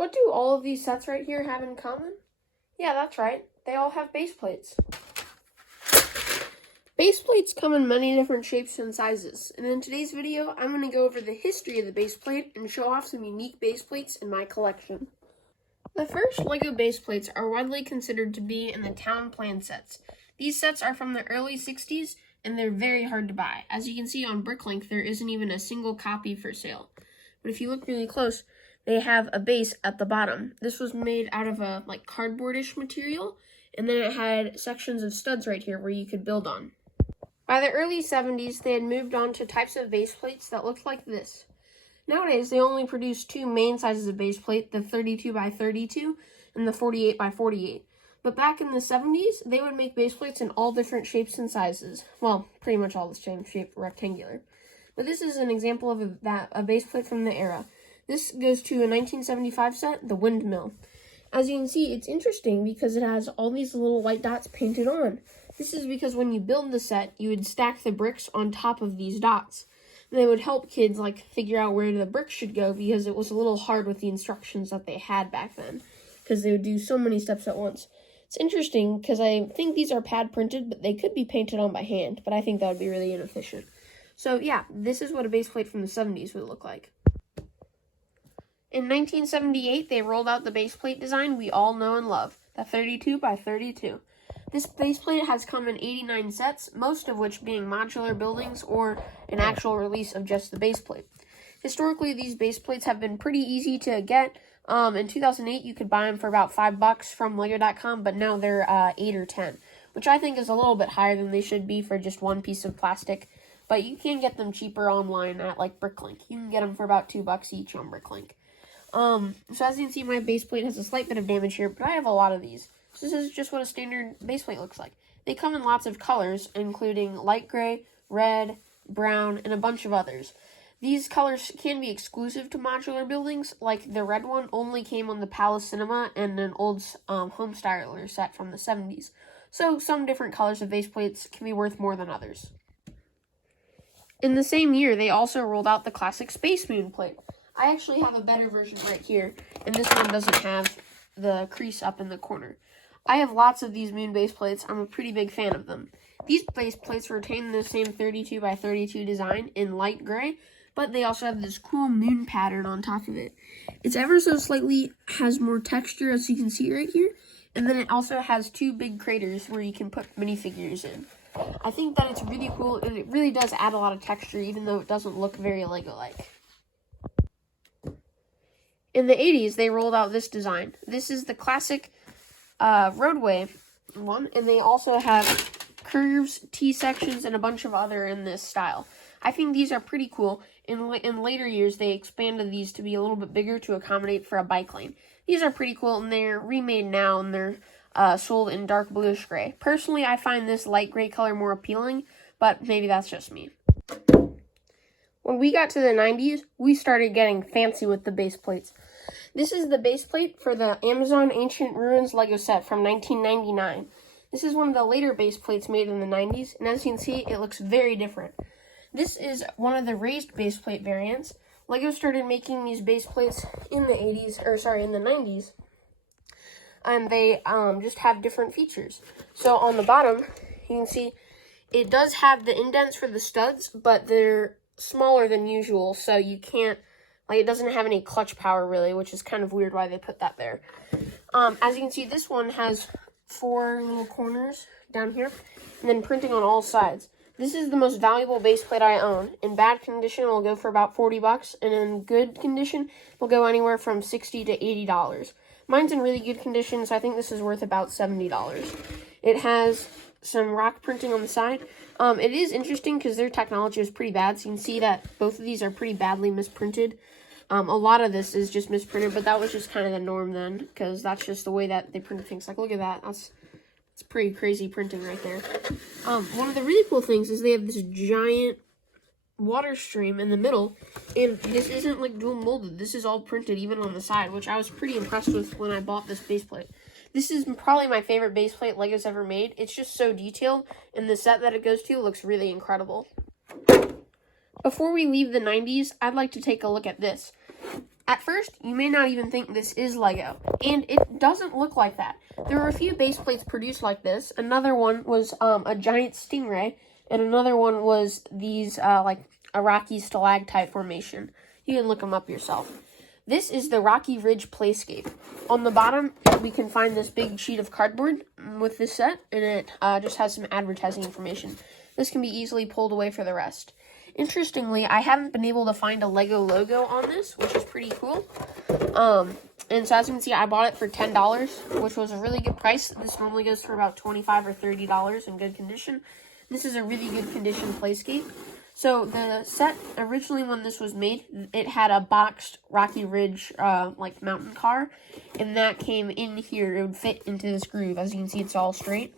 What do all of these sets right here have in common? Yeah, that's right. They all have base plates. Base plates come in many different shapes and sizes, and in today's video, I'm going to go over the history of the base plate and show off some unique base plates in my collection. The first LEGO base plates are widely considered to be in the town plan sets. These sets are from the early 60s, and they're very hard to buy. As you can see on Bricklink, there isn't even a single copy for sale. But if you look really close, they have a base at the bottom. This was made out of a cardboardish material, and then it had sections of studs right here where you could build on. By the early 70s, they had moved on to types of base plates that looked like this. Nowadays, they only produce two main sizes of base plate, the 32 by 32 and the 48 by 48. But back in the 70s, they would make base plates in all different shapes and sizes. Well, pretty much all the same shape, rectangular. But this is an example of a base plate from the era. This goes to a 1975 set, the Windmill. As you can see, it's interesting because it has all these little white dots painted on. This is because when you build the set, you would stack the bricks on top of these dots. They would help kids figure out where the bricks should go because it was a little hard with the instructions that they had back then because they would do so many steps at once. It's interesting because I think these are pad printed, but they could be painted on by hand, but I think that would be really inefficient. So yeah, this is what a base plate from the 70s would look like. In 1978, they rolled out the base plate design we all know and love, the 32 by 32. This base plate has come in 89 sets, most of which being modular buildings or an actual release of just the base plate. Historically, these base plates have been pretty easy to get. In 2008, you could buy them for about $5 from Lego.com, but now they're $8 or $10, which I think is a little bit higher than they should be for just one piece of plastic. But you can get them cheaper online at Bricklink. You can get them for about $2 each on Bricklink. So as you can see, my base plate has a slight bit of damage here, but I have a lot of these. So this is just what a standard base plate looks like. They come in lots of colors, including light gray, red, brown, and a bunch of others. These colors can be exclusive to modular buildings, like the red one only came on the Palace Cinema and an old home styler set from the 70s. So some different colors of base plates can be worth more than others. In the same year, they also rolled out the classic Space Moon plate. I actually have a better version right here, and this one doesn't have the crease up in the corner. I have lots of these moon base plates. I'm a pretty big fan of them. These base plates retain the same 32 by 32 design in light gray, but they also have this cool moon pattern on top of it. It's ever so slightly has more texture, as you can see right here, and then it also has two big craters where you can put minifigures in. I think that it's really cool, and it really does add a lot of texture, even though it doesn't look very Lego-like. In the 80s, they rolled out this design. This is the classic roadway one, and they also have curves, T-sections, and a bunch of other in this style. I think these are pretty cool. In later years, they expanded these to be a little bit bigger to accommodate for a bike lane. These are pretty cool, and they're remade now, and they're sold in dark bluish gray. Personally, I find this light gray color more appealing, but maybe that's just me. When we got to the 90s, we started getting fancy with the base plates. This is the base plate for the Amazon Ancient Ruins Lego set from 1999. This is one of the later base plates made in the 90s, and as you can see, it looks very different. This is one of the raised base plate variants. Lego started making these base plates in the 90s, and they just have different features. So on the bottom, you can see it does have the indents for the studs, but they're smaller than usual, so you can't, it doesn't have any clutch power really, which is kind of weird why they put that there. As you can see, this one has 4 little corners down here, and then printing on all sides. This is the most valuable base plate I own. In bad condition, it will go for about $40, and in good condition, it will go anywhere from $60 to $80. Mine's in really good condition, so I think this is worth about $70. It has some rock printing on the side. It is interesting because their technology is pretty bad, so you can see that both of these are pretty badly misprinted. A lot of this is just misprinted, but that was just kind of the norm then, because that's just the way that they print things. Look at that. That's pretty crazy printing right there. One of the really cool things is they have this giant water stream in the middle, and this isn't dual molded. This is all printed even on the side, which I was pretty impressed with when I bought this base plate. This is probably my favorite base plate Lego's ever made. It's just so detailed, and the set that it goes to looks really incredible. Before we leave the 90s, I'd like to take a look at this. At first, you may not even think this is Lego, and it doesn't look like that. There are a few base plates produced like this. Another one was a giant stingray, and another one was these like a rocky stalactite formation. You can look them up yourself. This is the Rocky Ridge Playscape. On the bottom, we can find this big sheet of cardboard with this set, and it just has some advertising information. This can be easily pulled away for the rest. Interestingly, I haven't been able to find a Lego logo on this, which is pretty cool. And so as you can see, I bought it for $10, which was a really good price. This normally goes for about $25 or $30 in good condition. This is a really good condition Playscape. So the set, originally when this was made, it had a boxed Rocky Ridge like mountain car, and that came in here. It would fit into this groove. As you can see, it's all straight,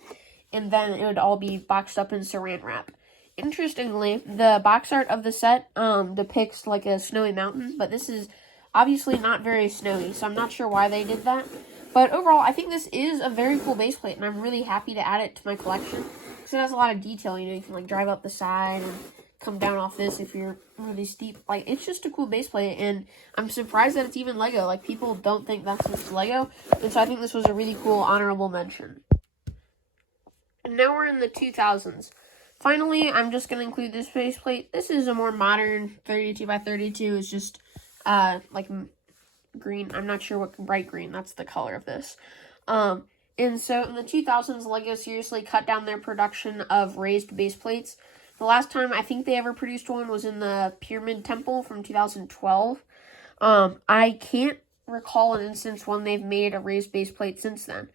and then it would all be boxed up in saran wrap. Interestingly, the box art of the set depicts like a snowy mountain, but this is obviously not very snowy, so I'm not sure why they did that. But overall, I think this is a very cool base plate, and I'm really happy to add it to my collection because it has a lot of detail. You know, you can like drive up the side and come down off this if you're really steep. Like, it's just a cool base plate, and I'm surprised that it's even Lego. Like, people don't think that's just Lego, and so I think this was a really cool honorable mention. And now we're in the 2000s. Finally, I'm just going to include this base plate. This is a more modern 32 by 32. It's just like green. I'm not sure what bright green. That's the color of this. And so in the 2000s, Lego seriously cut down their production of raised base plates. The last time I think they ever produced one was in the Pyramid Temple from 2012. I can't recall an instance when they've made a raised base plate since then.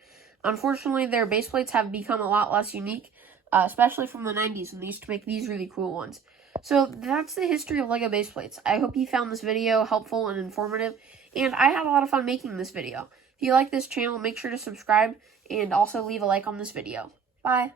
Unfortunately, their base plates have become a lot less unique, especially from the 90s when they used to make these really cool ones. So that's the history of Lego base plates. I hope you found this video helpful and informative, and I had a lot of fun making this video. If you like this channel, make sure to subscribe and also leave a like on this video. Bye!